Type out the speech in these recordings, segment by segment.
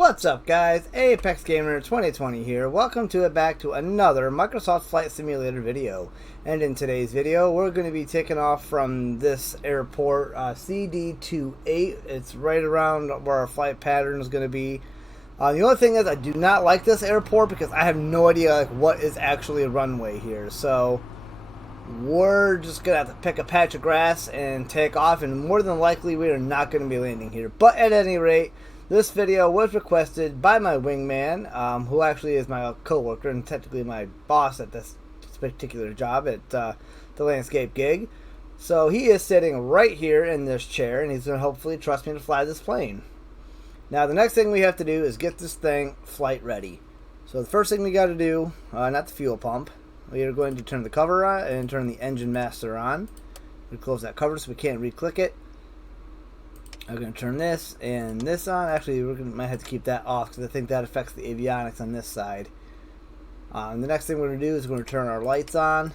What's up, guys? Apex Gamer 2020 here. Welcome back to another Microsoft Flight Simulator video. And in today's video, we're going to be taking off from this airport, CD28. It's right around where our flight pattern is going to be. The only thing is, I do not like this airport because I have no idea what is actually a runway here. So we're just going to have to pick a patch of grass and take off. And more than likely, we are not going to be landing here. But at any rate, this video was requested by my wingman, who actually is my co-worker and technically my boss at this particular job at the landscape gig. So he is sitting right here in this chair, and he's going to hopefully trust me to fly this plane. Now the next thing we have to do is get this thing flight ready. So the first thing we got to do, not the fuel pump, we are going to turn the cover on and turn the engine master on. We close that cover so we can't re-click it. I'm going to turn this and this on. Actually, might have to keep that off because I think that affects the avionics on this side. And the next thing we're going to do is we're going to turn our lights on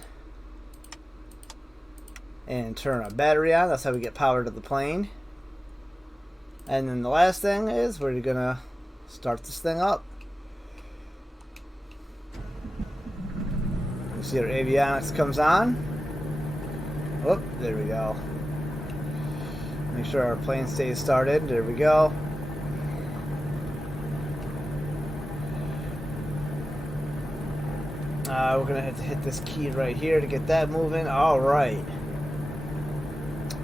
and turn our battery on. That's how we get power to the plane. And then the last thing is we're going to start this thing up. You see our avionics comes on. Oh, there we go. Make sure our plane stays started. There we go. We're gonna have to hit this key right here to get that moving. All right.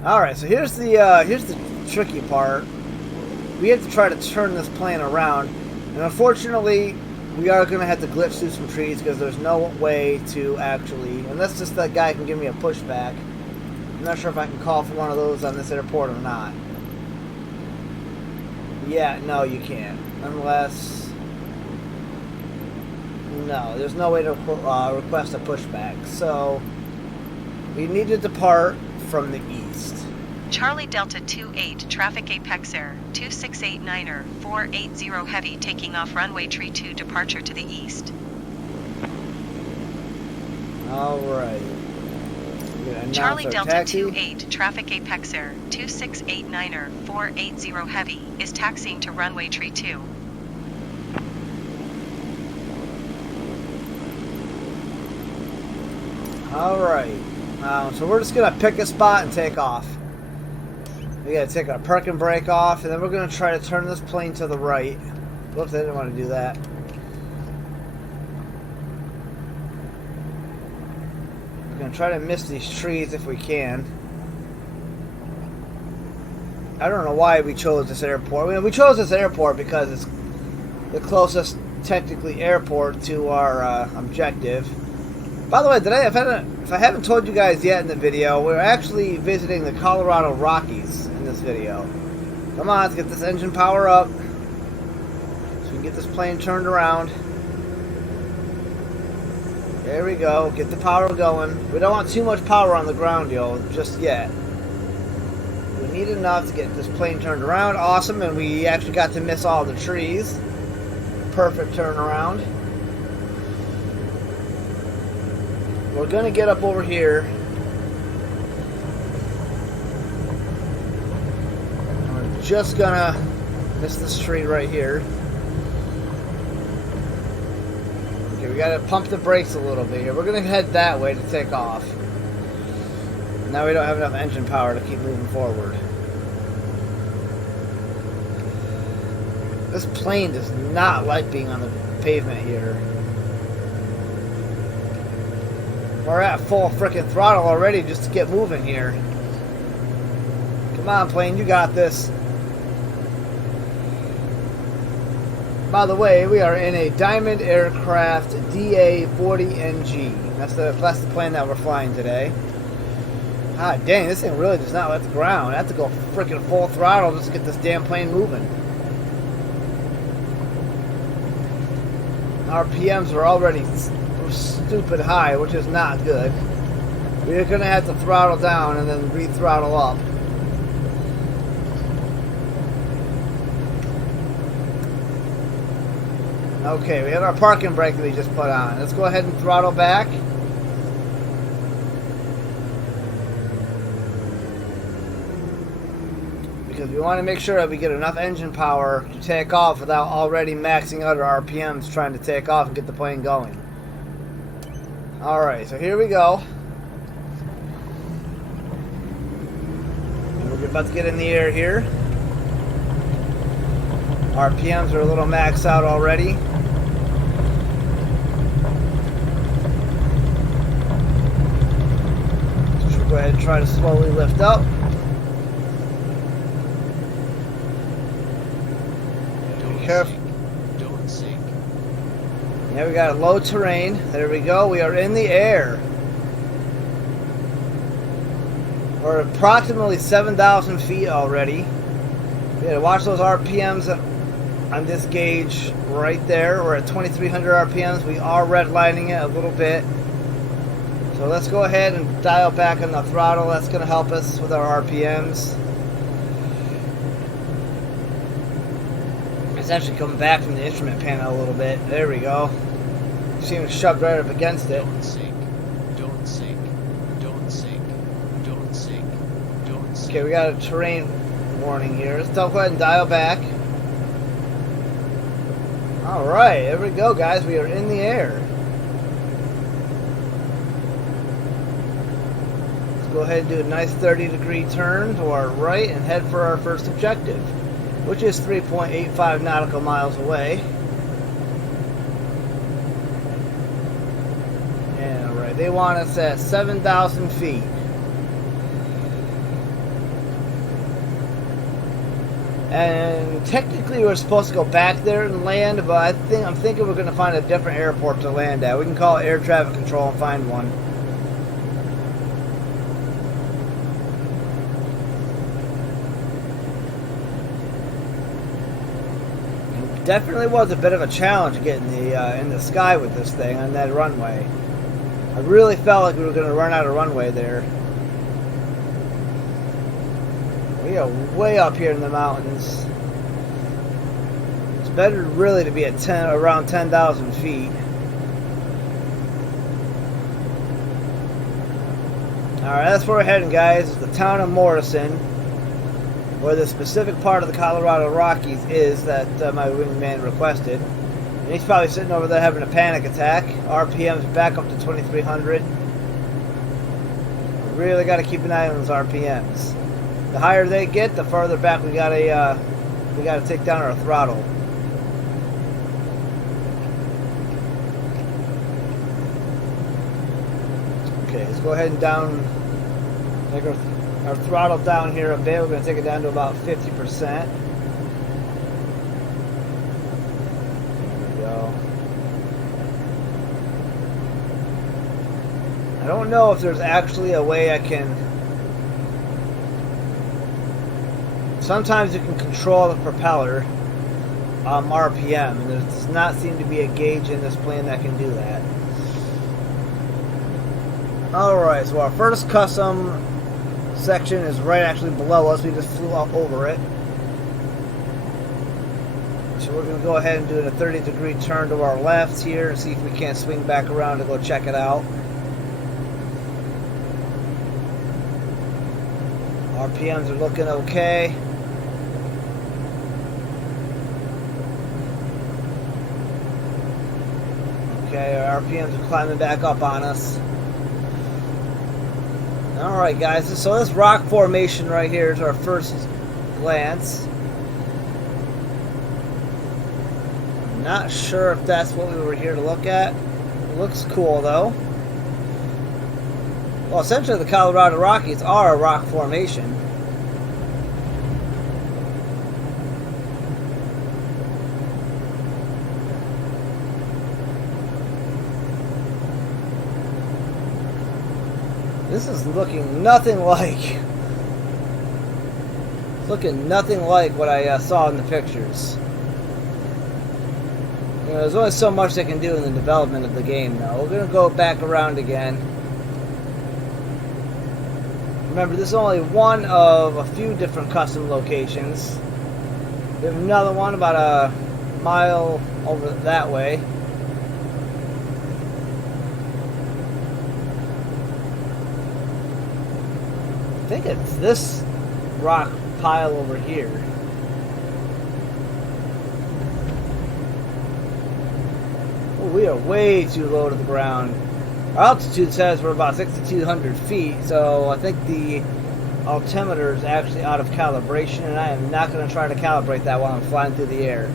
All right. So here's the tricky part. We have to try to turn this plane around, and unfortunately, we are gonna have to glitch through some trees because there's no way to actually, unless just that guy can give me a pushback. I'm not sure if I can call for one of those on this airport or not. Yeah, no, you can't. Unless... No, there's no way to request a pushback. So, we need to depart from the east. Charlie Delta 28, traffic Apex Air, 2689er, 480 heavy, taking off runway 32, departure to the east. Alright. Charlie Delta 28, traffic Apex Air, 2689er, 480 heavy, is taxiing to runway 32. Alright, so we're just going to pick a spot and take off. We got to take our park and brake off, and then we're going to try to turn this plane to the right. Whoops, I didn't want to do that. We're going to try to miss these trees if we can. I don't know why we chose this airport. I mean, we chose this airport because it's the closest, technically, airport to our objective. By the way, if I haven't told you guys yet in the video, we're actually visiting the Colorado Rockies in this video. Come on, let's get this engine power up so we can get this plane turned around. There we go. Get the power going. We don't want too much power on the ground, yo, just yet. We need enough to get this plane turned around. Awesome, and we actually got to miss all the trees. Perfect turnaround. We're going to get up over here. And we're just going to miss this tree right here. Okay, we got to pump the brakes a little bit here. We're going to head that way to take off. Now we don't have enough engine power to keep moving forward. This plane does not like being on the pavement here. We're at full frickin' throttle already just to get moving here. Come on, plane, you got this. By the way, we are in a Diamond Aircraft DA-40NG. That's the plane that we're flying today. God dang, this thing really does not let the ground. I have to go frickin' full throttle just to get this damn plane moving. Our PMs are already stupid high, which is not good. We're gonna have to throttle down and then re-throttle up. Okay, we have our parking brake that we just put on. Let's go ahead and throttle back. because we want to make sure that we get enough engine power to take off without already maxing out our RPMs trying to take off and get the plane going. Alright, so here we go. We're about to get in the air here. RPMs are a little maxed out already. So we'll go ahead and try to slowly lift up. Be careful. Don't sink. Yeah, we got low terrain. There we go. We are in the air. We're approximately 7,000 feet already. Yeah, watch those RPMs on this gauge right there. We're at 2,300 RPMs. We are redlining it a little bit. So let's go ahead and dial back on the throttle. That's going to help us with our RPMs. It's actually coming back from the instrument panel a little bit. There we go. Seems shoved right up against it. Don't sink. Don't sink. Don't sink. Don't sink. Don't sink. Okay, we got a terrain warning here. Let's go ahead and dial back. Alright, there we go, guys. We are in the air. Let's go ahead and do a nice 30-degree turn to our right and head for our first objective, which is 3.85 nautical miles away. And alright, they want us at 7,000 feet. And technically we're supposed to go back there and land, but I'm thinking we're going to find a different airport to land at. We can call air traffic control and find one. It definitely was a bit of a challenge getting in the sky with this thing on that runway. I really felt like we were going to run out of runway there. We are way up here in the mountains. It's better really to be at around 10,000 feet. Alright, that's where we're heading, guys. It's the town of Morrison, where the specific part of the Colorado Rockies is that my wingman requested. And he's probably sitting over there having a panic attack. RPM's back up to 2,300. Really got to keep an eye on those RPMs. The higher they get, the farther back we gotta take down our throttle. Okay, let's go ahead and take our throttle down here a bit. We're gonna take it down to about 50%. There we go. I don't know if there's actually a way I can. Sometimes you can control the propeller RPM, and there does not seem to be a gauge in this plane that can do that. Alright, so our first custom section is right actually below us. We just flew up over it. So we're going to go ahead and do a 30-degree turn to our left here and see if we can't swing back around to go check it out. RPMs are looking okay. Okay, our RPMs are climbing back up on us. Alright guys, so this rock formation right here is our first glance. I'm not sure if that's what we were here to look at. It looks cool though. Well, essentially the Colorado Rockies are a rock formation. This is looking nothing like what I saw in the pictures. You know, there's only so much they can do in the development of the game now. We're going to go back around again. Remember, this is only one of a few different custom locations. We have another one about a mile over that way. I think it's this rock pile over here. Oh, we are way too low to the ground. Our altitude says we're about 6,200 feet, so I think the altimeter is actually out of calibration, and I am not going to try to calibrate that while I'm flying through the air.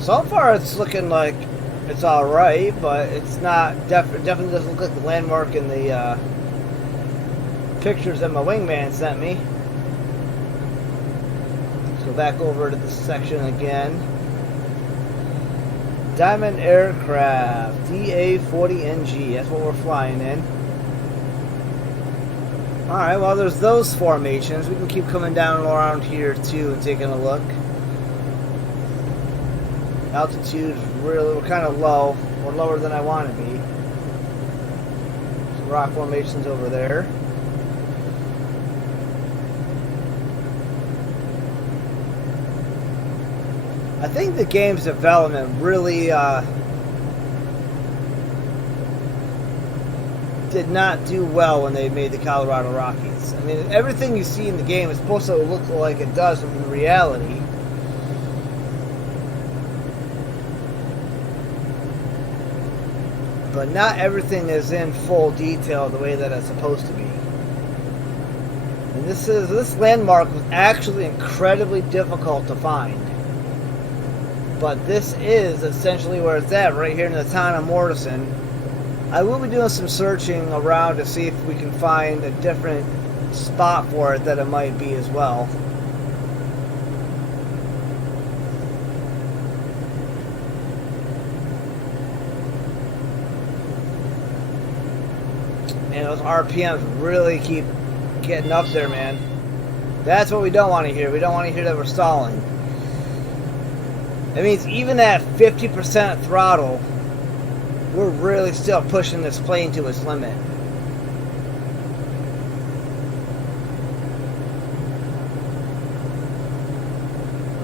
So far it's looking like it's alright, but it's not, definitely doesn't look like the landmark in the pictures that my wingman sent me. Let's go back over to this section again. Diamond Aircraft, DA-40NG, that's what we're flying in. Alright, well there's those formations. We can keep coming down around here too and taking a look. Altitude is really, we're kind of low. We're lower than I want to be. Some rock formations over there. I think the game's development really did not do well when they made the Colorado Rockies. I mean, everything you see in the game is supposed to look like it does in reality. But not everything is in full detail the way that it's supposed to be. And this landmark was actually incredibly difficult to find. But this is essentially where it's at, right here in the town of Morrison. I will be doing some searching around to see if we can find a different spot for it that it might be as well. Man, those RPMs really keep getting up there, man. That's what we don't want to hear. We don't want to hear that we're stalling. That means even at 50% throttle, we're really still pushing this plane to its limit.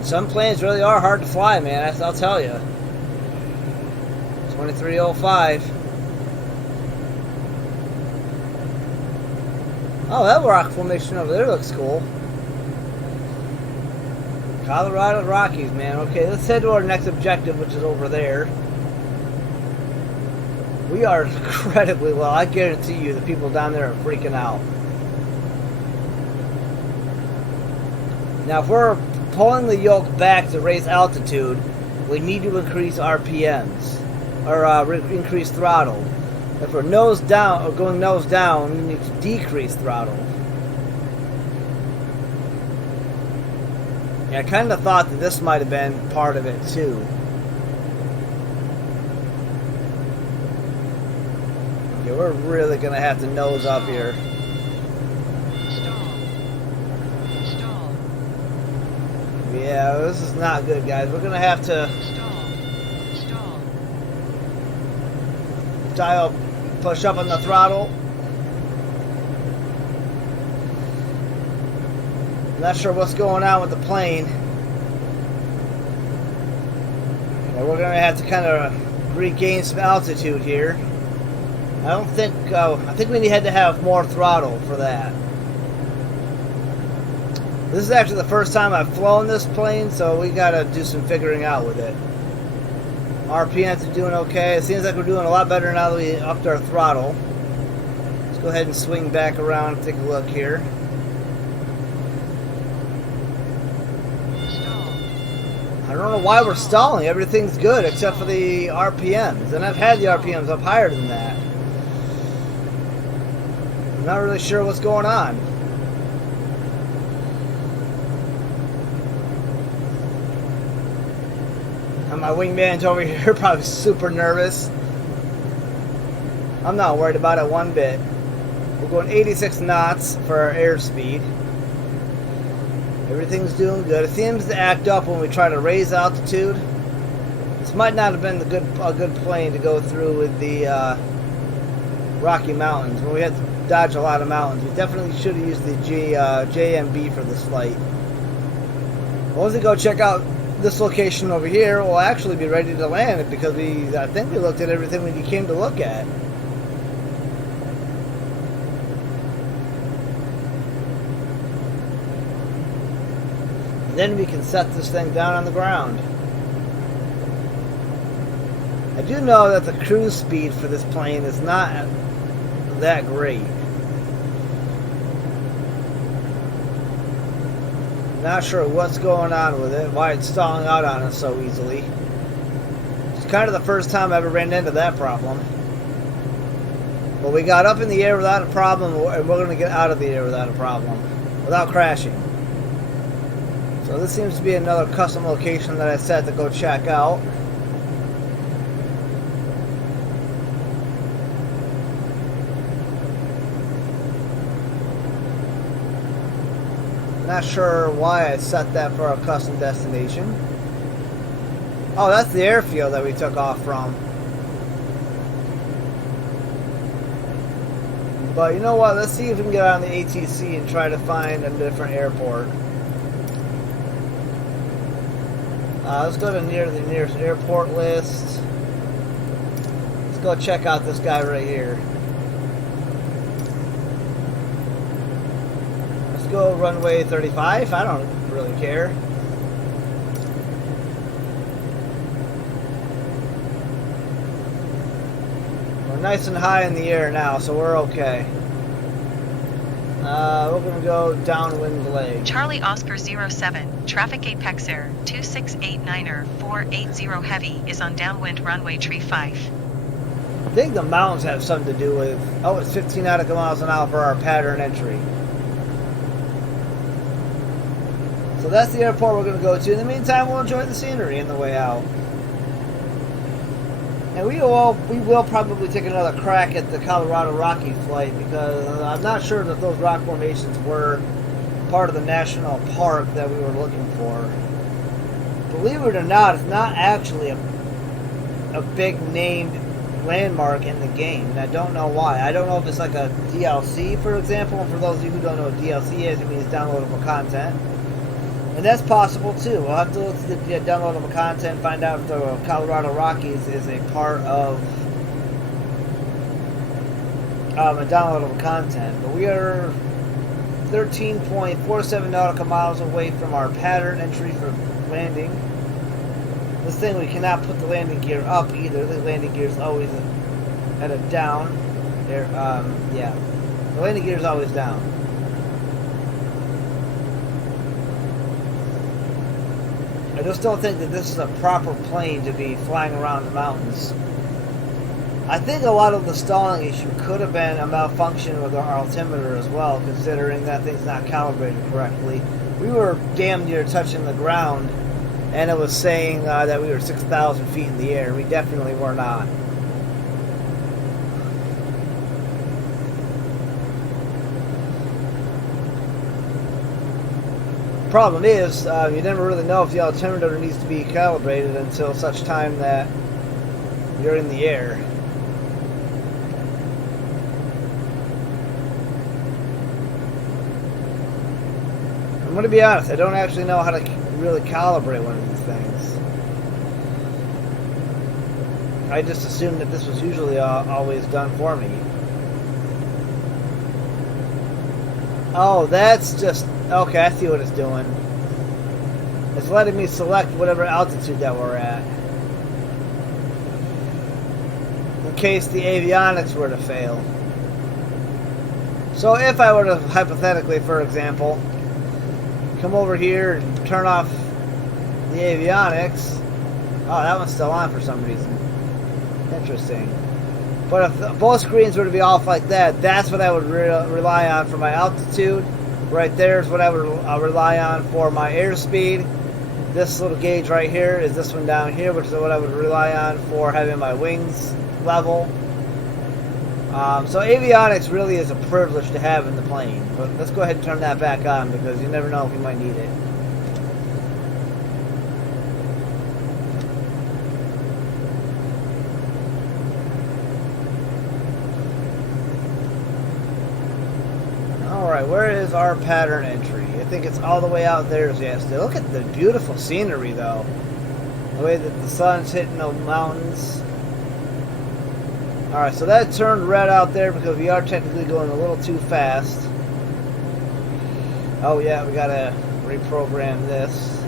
Some planes really are hard to fly, man. I'll tell you. 2305. Oh, that rock formation over there looks cool. Colorado Rockies, man. Okay, let's head to our next objective, which is over there. We are incredibly low. I guarantee you the people down there are freaking out. Now, if we're pulling the yoke back to raise altitude, we need to increase RPMs. Or increase throttle. If we're nose down, or going nose down, we need to decrease throttle. Yeah, I kind of thought that this might have been part of it too. Okay, we're really going to have to nose up here. Stall. Yeah, this is not good, guys. We're going to have to Stall. dial, push up on the throttle. Not sure what's going on with the plane. But we're going to have to kind of regain some altitude here. I think we had to have more throttle for that. This is actually the first time I've flown this plane, so we got to do some figuring out with it. RPMs are doing okay. It seems like we're doing a lot better now that we upped our throttle. Let's go ahead and swing back around and take a look here. I don't know why we're stalling. Everything's good except for the RPMs. And I've had the RPMs up higher than that. I'm not really sure what's going on. And my wingman's over here probably super nervous. I'm not worried about it one bit. We're going 86 knots for our airspeed. Everything's doing good. It seems to act up when we try to raise altitude. This might not have been a good plane to go through with the Rocky Mountains. When we had to dodge a lot of mountains, we definitely should have used the JMB for this flight. Well, let's go check out this location over here will actually be ready to land because I think we looked at everything we came to look at. Then we can set this thing down on the ground. I do know that the cruise speed for this plane is not that great. Not sure what's going on with it, why it's stalling out on us so easily. It's kind of the first time I ever ran into that problem. But we got up in the air without a problem, and we're going to get out of the air without a problem, without crashing. So this seems to be another custom location that I set to go check out. Not sure why I set that for a custom destination. Oh, that's the airfield that we took off from. But you know what? Let's see if we can get on the ATC and try to find a different airport. Let's go to the nearest airport list. Let's go check out this guy right here. Let's go runway 35. I don't really care. We're nice and high in the air now, so we're okay. We're going to go downwind leg. Charlie Oscar 07, traffic Apex Air 2689er 480 Heavy is on downwind runway tree 5. I think the mountains have something to do with... Oh, it's 15 nautical miles an hour for our pattern entry. So that's the airport we're going to go to. In the meantime, we'll enjoy the scenery on the way out. And we will probably take another crack at the Colorado Rockies flight because I'm not sure that those rock formations were part of the national park that we were looking for. Believe it or not, it's not actually a big named landmark in the game, and I don't know why. I don't know if it's like a DLC, for example. And for those of you who don't know what DLC is, it means downloadable content. And that's possible too. We'll have to look at the downloadable content, find out if the Colorado Rockies is a part of a downloadable content. But we are 13.47 nautical miles away from our pattern entry for landing. This thing, we cannot put the landing gear up either. The landing gear is always at a down. There, yeah, the landing gear is always down. I just don't think that this is a proper plane to be flying around the mountains. I think a lot of the stalling issue could have been a malfunction with our altimeter as well, considering that thing's not calibrated correctly. We were damn near touching the ground, and it was saying that we were 6,000 feet in the air. We definitely were not. Problem is, you never really know if the altimeter needs to be calibrated until such time that you're in the air. I'm going to be honest, I don't actually know how to really calibrate one of these things. I just assumed that this was usually always done for me. Oh, that's just... Okay, I see what it's doing. It's letting me select whatever altitude that we're at. In case the avionics were to fail. So if I were to, hypothetically, for example, come over here and turn off the avionics... Oh, that one's still on for some reason. Interesting. But if both screens were to be off like that, that's what I would rely on for my altitude. Right there is what I would rely on for my airspeed. This little gauge right here is this one down here, which is what I would rely on for having my wings level. So avionics really is a privilege to have in the plane. But let's go ahead and turn that back on because you never know if you might need it. Alright, where is our pattern entry? think it's all the way out there yet still. Look at the beautiful scenery though. The way that the sun's hitting the mountains. Alright, so that turned red out there because we are technically going a little too fast. Oh yeah, we gotta reprogram this.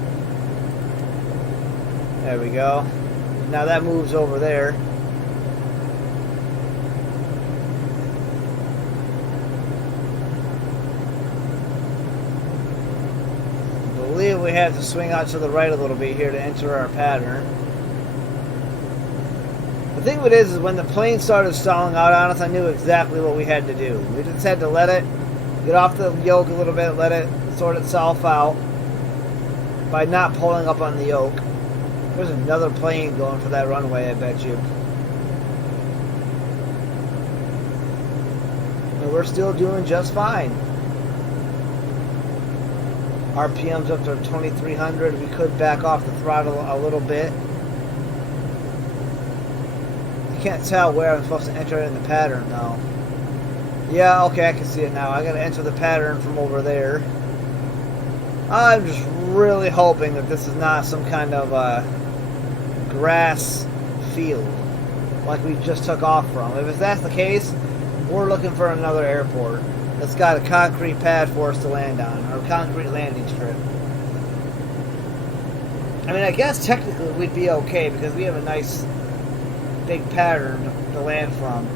There we go. Now that moves over there. I believe we have to swing out to the right a little bit here to enter our pattern. The thing with it is when the plane started stalling out on us, I knew exactly what we had to do. We just had to let it get off the yoke a little bit, let it sort itself out by not pulling up on the yoke. There's another plane going for that runway, I bet you. And we're still doing just fine. RPM's up to 2,300. We could back off the throttle a little bit. I can't tell where I'm supposed to enter it in the pattern though. Yeah, okay, I can see it now. I gotta enter the pattern from over there. I'm just really hoping that this is not some kind of grass field like we just took off from. If that's the case, we're looking for another airport that's got a concrete pad for us to land on, or a concrete landing strip. I mean, I guess technically we'd be okay because we have a nice big pattern to land from.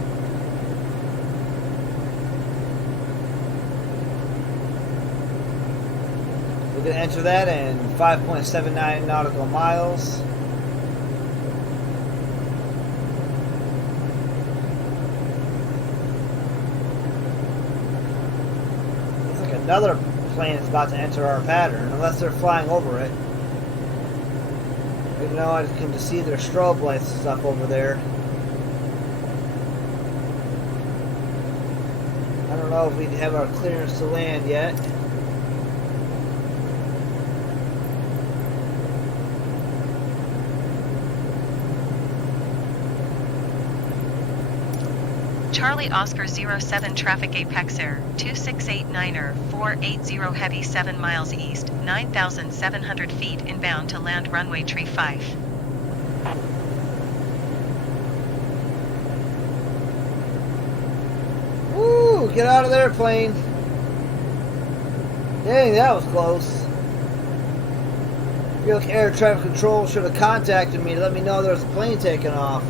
We're going to enter that in 5.79 nautical miles. Looks like another plane is about to enter our pattern, unless they're flying over it. You know, I can just see their strobe lights and stuff over there. I don't know if we have our clearance to land yet. Charlie Oscar 07 traffic Apex Air 2689er 480 heavy 7 miles east, 9,700 feet inbound to land runway tree 5. Woo! Get out of there, plane. Dang, that was close. I feel like air traffic control should have contacted me to let me know there was a plane taking off.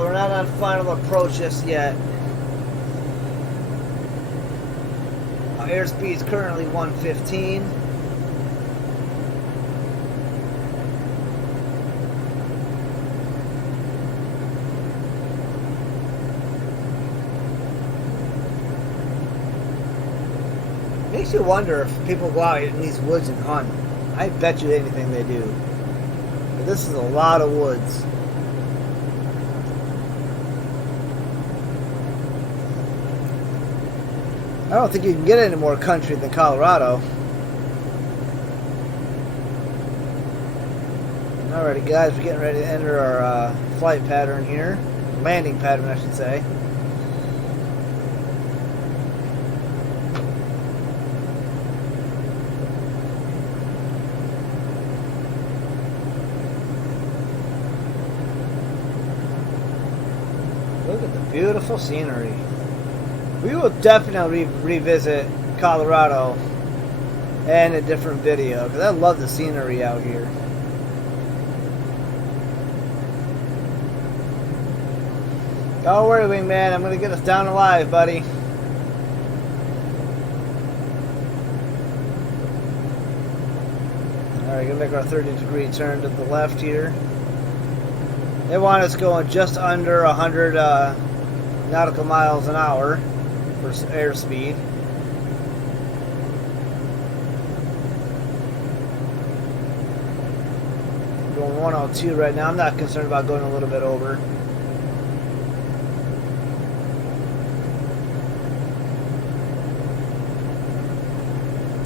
We're not on final approach just yet. Our airspeed is currently 115. Makes you wonder if people go out in these woods and hunt. I bet you anything they do. But this is a lot of woods. I don't think you can get any more country than Colorado. Alrighty guys, we're getting ready to enter our flight pattern here. Landing pattern, I should say. Look at the beautiful scenery. We will definitely revisit Colorado in a different video because I love the scenery out here. Don't worry, wingman, I'm going to get us down alive, buddy. Alright, going to make our 30-degree turn to the left here. They want us going just under 100 nautical miles an hour for airspeed. I'm going 102 right now. I'm not concerned about going a little bit over.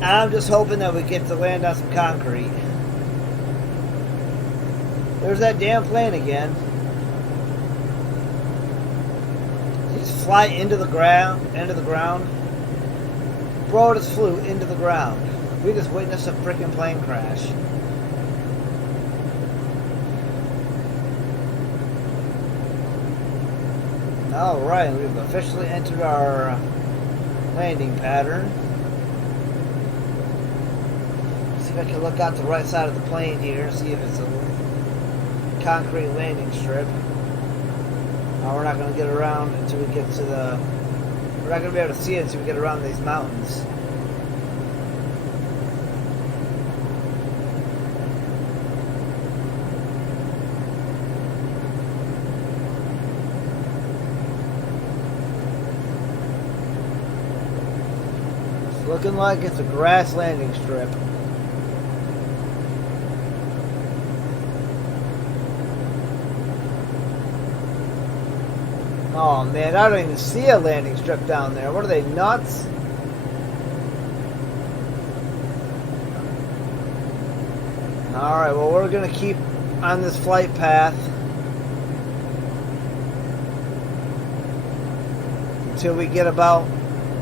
I'm just hoping that we get to land on some concrete. There's that damn plane again. Is he Just fly into the ground. Bro just flew into the ground. We just witnessed a freaking plane crash. Alright, we've officially entered our landing pattern. See if I can look out the right side of the plane here and see if it's a concrete landing strip. We're not going to get around until we get to the... We're not going to be able to see it until we get around these mountains. It's looking like it's a grass landing strip. Oh man, I don't even see a landing strip down there. What are they, nuts? Alright, well we're going to keep on this flight path until we get about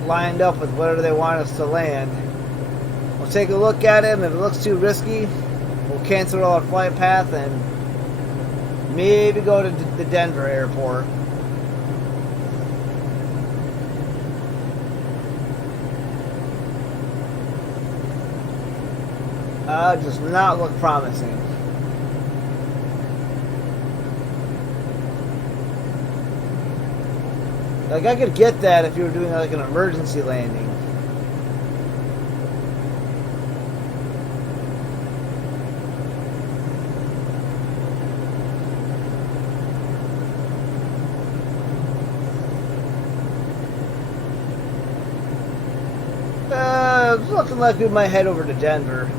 lined up with whatever they want us to land. We'll take a look at it, and if it looks too risky, we'll cancel our flight path and maybe go to the Denver airport. Does not look promising. Like, I could get that if you were doing like an emergency landing. It's looking like we might head over to Denver.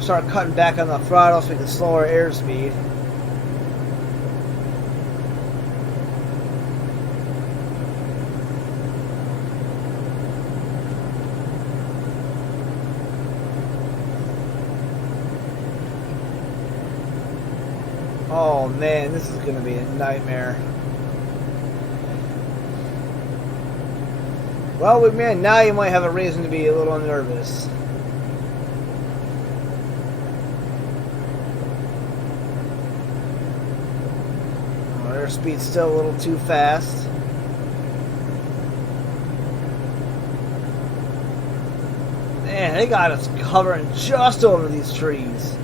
Start cutting back on the throttle so we can slow our airspeed. Oh man, this is going to be a nightmare. Well, man, now you might have a reason to be a little nervous. Speed's still a little too fast. Man, they got us hovering just over these trees.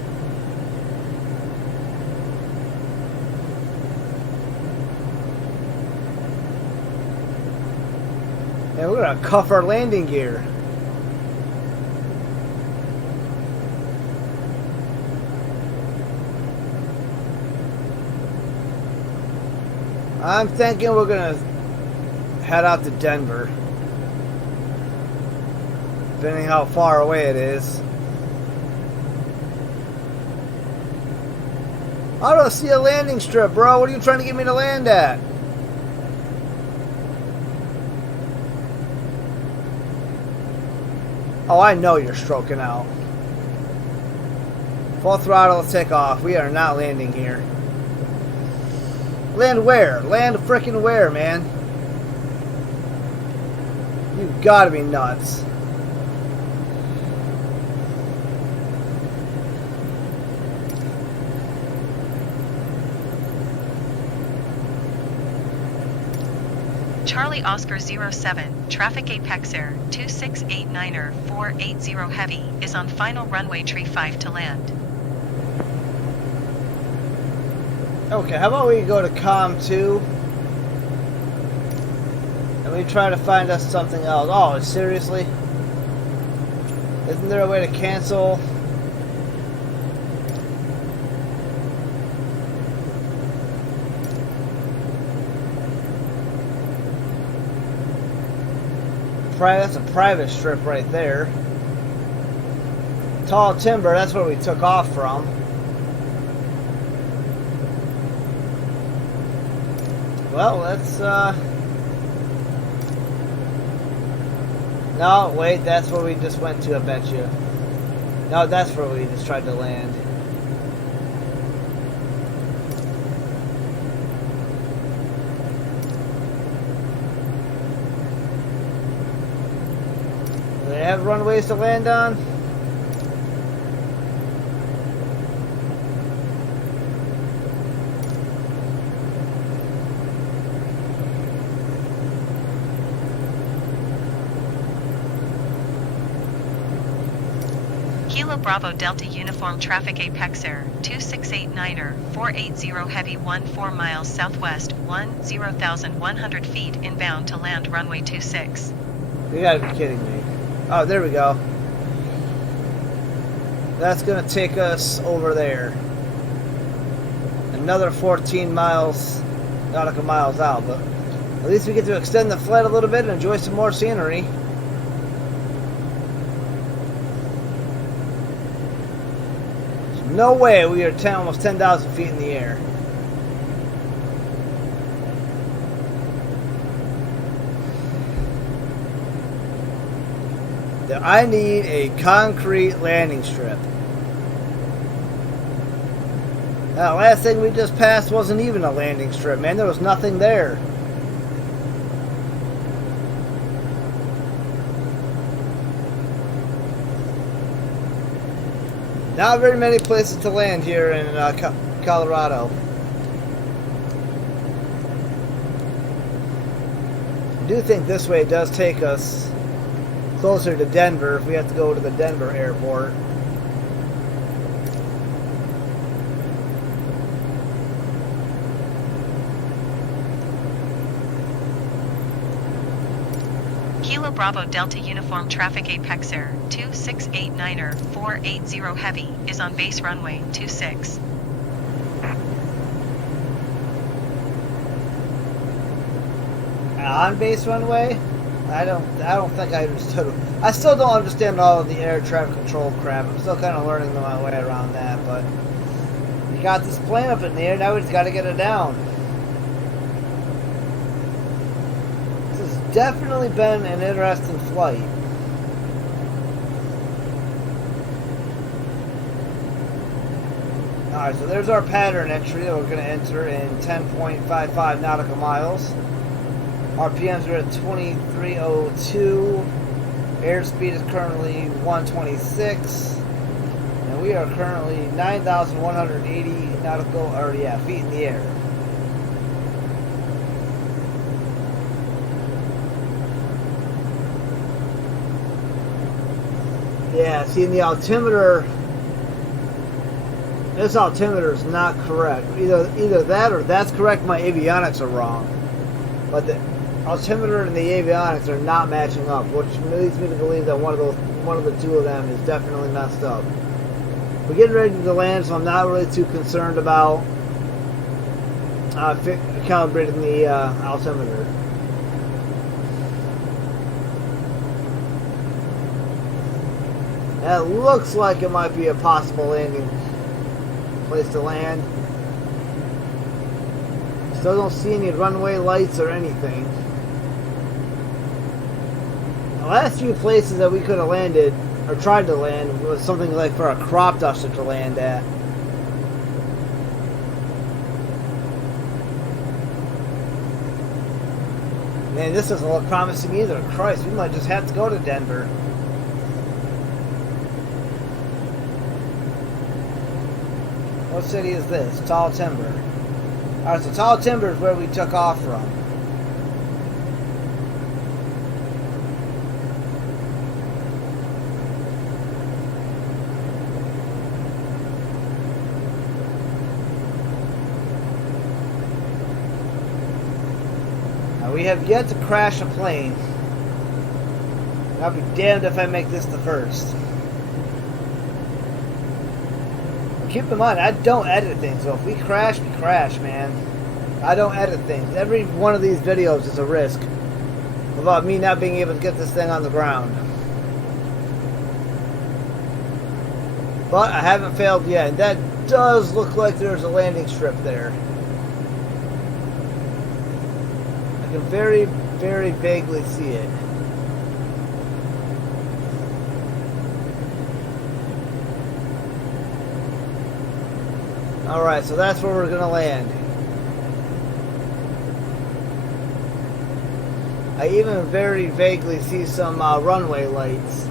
And we're gonna cuff our landing gear. I'm thinking we're gonna head out to Denver. Depending how far away it is. I don't see a landing strip, bro. What are you trying to get me to land at? Oh, I know you're stroking out. Full throttle, take off. We are not landing here. Land where? Land frickin' where, man? You gotta be nuts. Charlie Oscar 07, traffic Apex Air 2689er 480 Heavy is on final runway tree 5 to land. Okay, how about we go to COM 2 and we try to find us something else. Oh, seriously? Isn't there a way to cancel? That's a private strip right there. Tall timber, that's where we took off from. Well, let's, no, wait, that's where we just went to, I bet you. No, that's where we just tried to land. Do they have runways to land on? Kilo Bravo Delta Uniform Traffic Apex Air 2689er 480 Heavy 14 miles southwest 10,100 feet inbound to land runway 26. You gotta be kidding me. Oh, there we go. That's gonna take us over there. Another 14 miles, nautical miles out, but at least we get to extend the flight a little bit and enjoy some more scenery. No way we are almost 10,000 feet in the air. I need a concrete landing strip. That last thing we just passed wasn't even a landing strip, man. There was nothing there. Not very many places to land here in Colorado. I do think this way does take us closer to Denver if we have to go to the Denver airport. Kilo Bravo Delta Uniform Traffic Apex Air 2689er 480 Heavy is on base runway 26. On base runway? I don't think I understood. I still don't understand all of the air traffic control crap. I'm still kind of learning my way around that, but we got this plane up in the air, now we just got to get it down. This has definitely been an interesting flight. Alright, so there's our pattern entry that we're going to enter in 10.55 nautical miles. RPMs are at 2302. Airspeed is currently 126. And we are currently 9,180 feet in the air. Yeah, see, in the altimeter, this altimeter is not correct. Either that or that's correct, my avionics are wrong. But the altimeter and the avionics are not matching up, which leads me to believe that one of the two of them is definitely messed up. We're getting ready to land, so I'm not really too concerned about calibrating the altimeter. That looks like it might be a possible landing place to land. Still don't see any runway lights or anything. The last few places that we could have landed, or tried to land, was something like for a crop duster to land at. Man, this doesn't look promising either. Christ, we might just have to go to Denver. What city is this? Tall Timber. Alright, so Tall Timber is where we took off from. Now, we have yet to crash a plane. I'll be damned if I make this the first. Keep in mind, I don't edit things, so if we crash, man. I don't edit things. Every one of these videos is a risk about me not being able to get this thing on the ground. But I haven't failed yet, and that does look like there's a landing strip there. I can very, very vaguely see it. Alright, so that's where we're gonna land. I even very vaguely see some runway lights.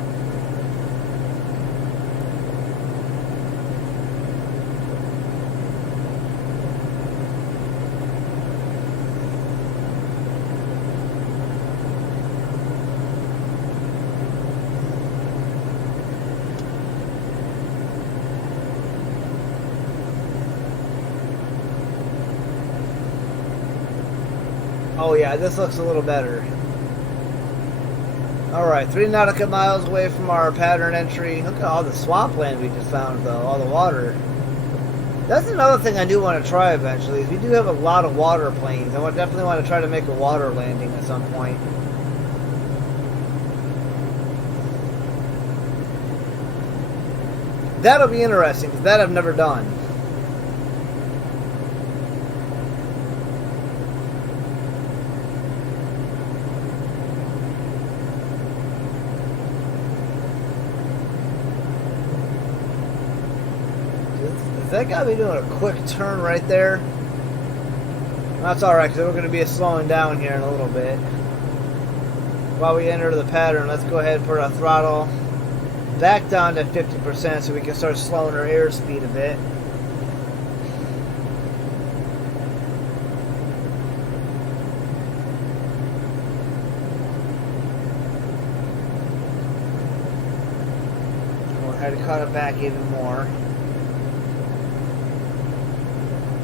Oh yeah, this looks a little better. Alright, 3 nautical miles away from our pattern entry. Look at all the swampland we just found though, all the water. That's another thing I do want to try eventually, is we do have a lot of water planes. I definitely want to try to make a water landing at some point. That'll be interesting, because that I've never done. That got me doing a quick turn right there. That's alright, because we're going to be slowing down here in a little bit. While we enter the pattern, let's go ahead and put our throttle back down to 50% so we can start slowing our airspeed a bit. Go ahead and cut it back even more.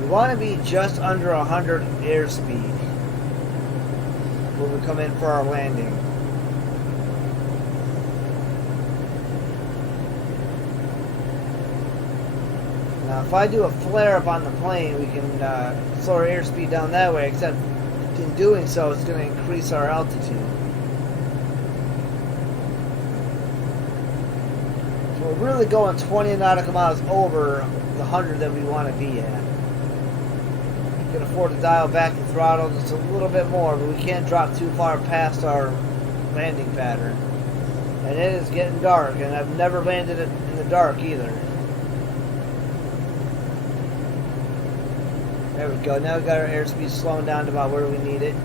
We want to be just under 100 airspeed when we come in for our landing. Now if I do a flare up on the plane, we can slow our airspeed down that way, except in doing so it's going to increase our altitude. So we're really going 20 nautical miles over the 100 that we want to be at. We can afford to dial back the throttle just a little bit more, but we can't drop too far past our landing pattern. And it is getting dark, and I've never landed it in the dark either. There we go. Now we've got our airspeed slowing down to about where we need it.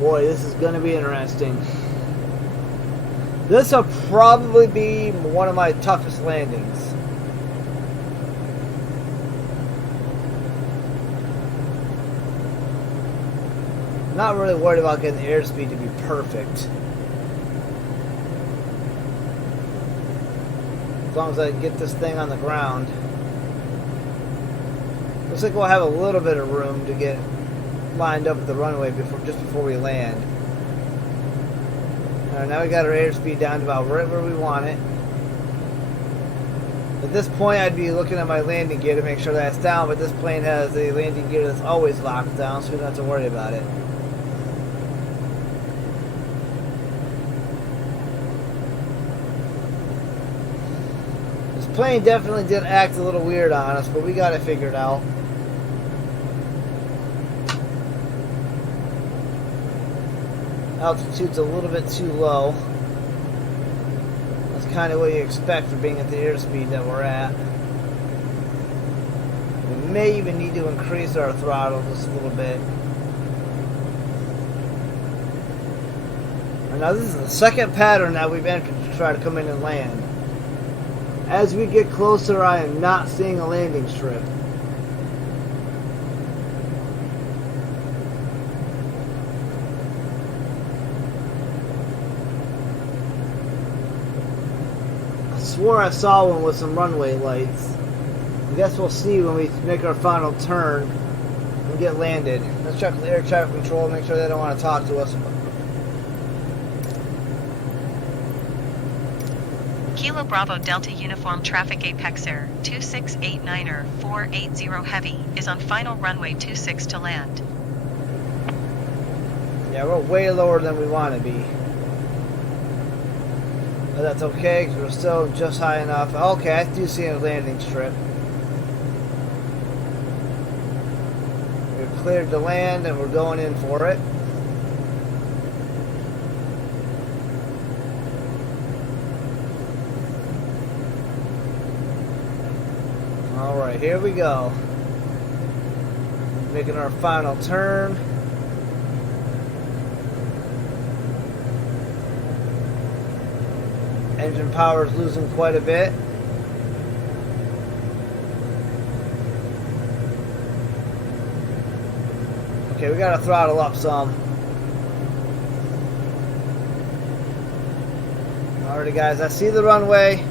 Boy, this is going to be interesting. This will probably be one of my toughest landings. Not really worried about getting the airspeed to be perfect. As long as I can get this thing on the ground. Looks like we'll have a little bit of room to get lined up with the runway just before we land. Alright, now we got our airspeed down to about right where we want it. At this point, I'd be looking at my landing gear to make sure that's down, but this plane has a landing gear that's always locked down, so we don't have to worry about it. Plane definitely did act a little weird on us, but we got it figured out. Altitude's a little bit too low. That's kind of what you expect for being at the airspeed that we're at. We may even need to increase our throttle just a little bit. And now this is the second pattern that we've entered to try to come in and land. As we get closer, I am not seeing a landing strip. I swore I saw one with some runway lights. I guess we'll see when we make our final turn and get landed. Let's check the air traffic control, make sure they don't want to talk to us. Kilo Bravo Delta Uniform Traffic Apex Air 2689er 480 Heavy is on final runway 26 to land. Yeah, we're way lower than we want to be. But that's okay, because we're still just high enough. Okay, I do see a landing strip. We've cleared the land and we're going in for it. Alright, here we go. Making our final turn. Engine power is losing quite a bit. Okay, we gotta throttle up some. Alrighty guys, I see the runway.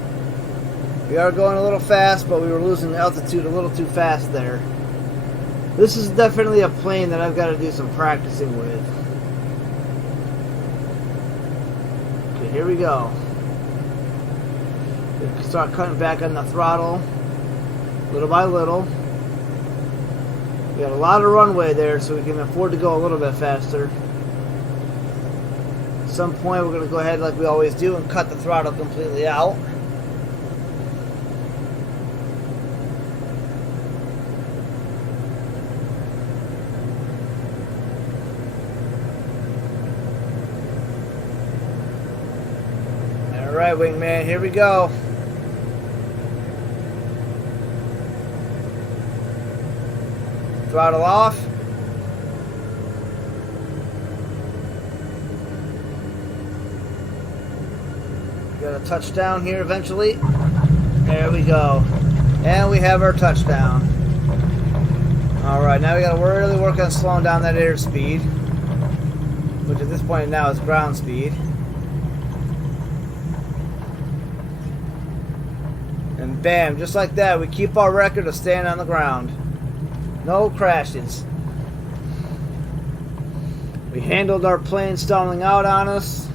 We are going a little fast, but we were losing altitude a little too fast there. This is definitely a plane that I've got to do some practicing with. Okay, here we go. We can start cutting back on the throttle, little by little. We got a lot of runway there, so we can afford to go a little bit faster. At some point, we're going to go ahead like we always do and cut the throttle completely out. Alright, wingman, here we go. Throttle off. Got a touchdown here eventually. There we go. And we have our touchdown. Alright, now we gotta really work on slowing down that airspeed, which at this point now is ground speed. And bam, just like that, we keep our record of staying on the ground. No crashes. We handled our plane stalling out on us.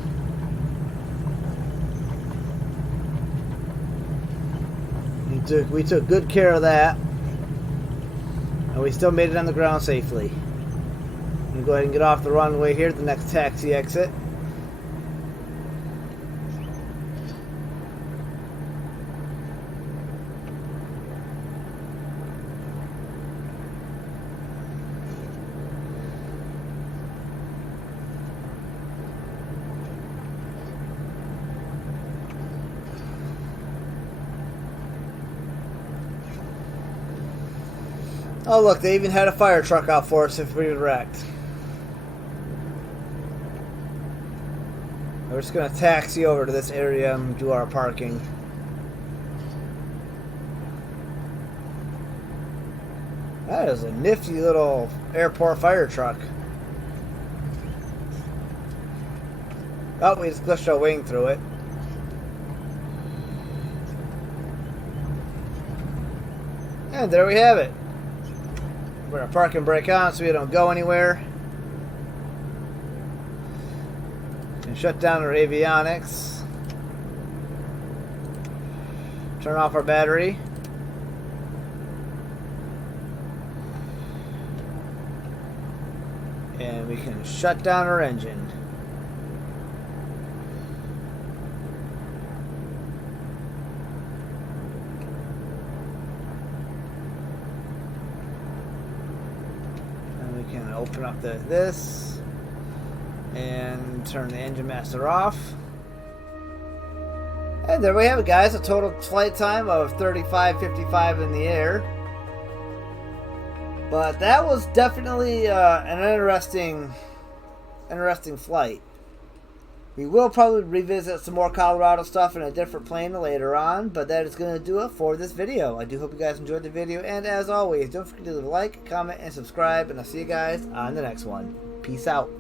We took good care of that. And we still made it on the ground safely. I'm going to go ahead and get off the runway here at the next taxi exit. Oh look, they even had a fire truck out for us if we were wrecked. We're just going to taxi over to this area and do our parking. That is a nifty little airport fire truck. Oh, we just glitched our wing through it. And there we have it. Put our parking brake on so we don't go anywhere. And shut down our avionics. Turn off our battery. And we can shut down our engine. Open up this and turn the engine master off. And there we have it, guys. A total flight time of 35:55 in the air. But that was definitely an interesting flight. We will probably revisit some more Colorado stuff in a different plane later on, but that is going to do it for this video. I do hope you guys enjoyed the video, and as always, don't forget to leave a like, comment, and subscribe, and I'll see you guys on the next one. Peace out.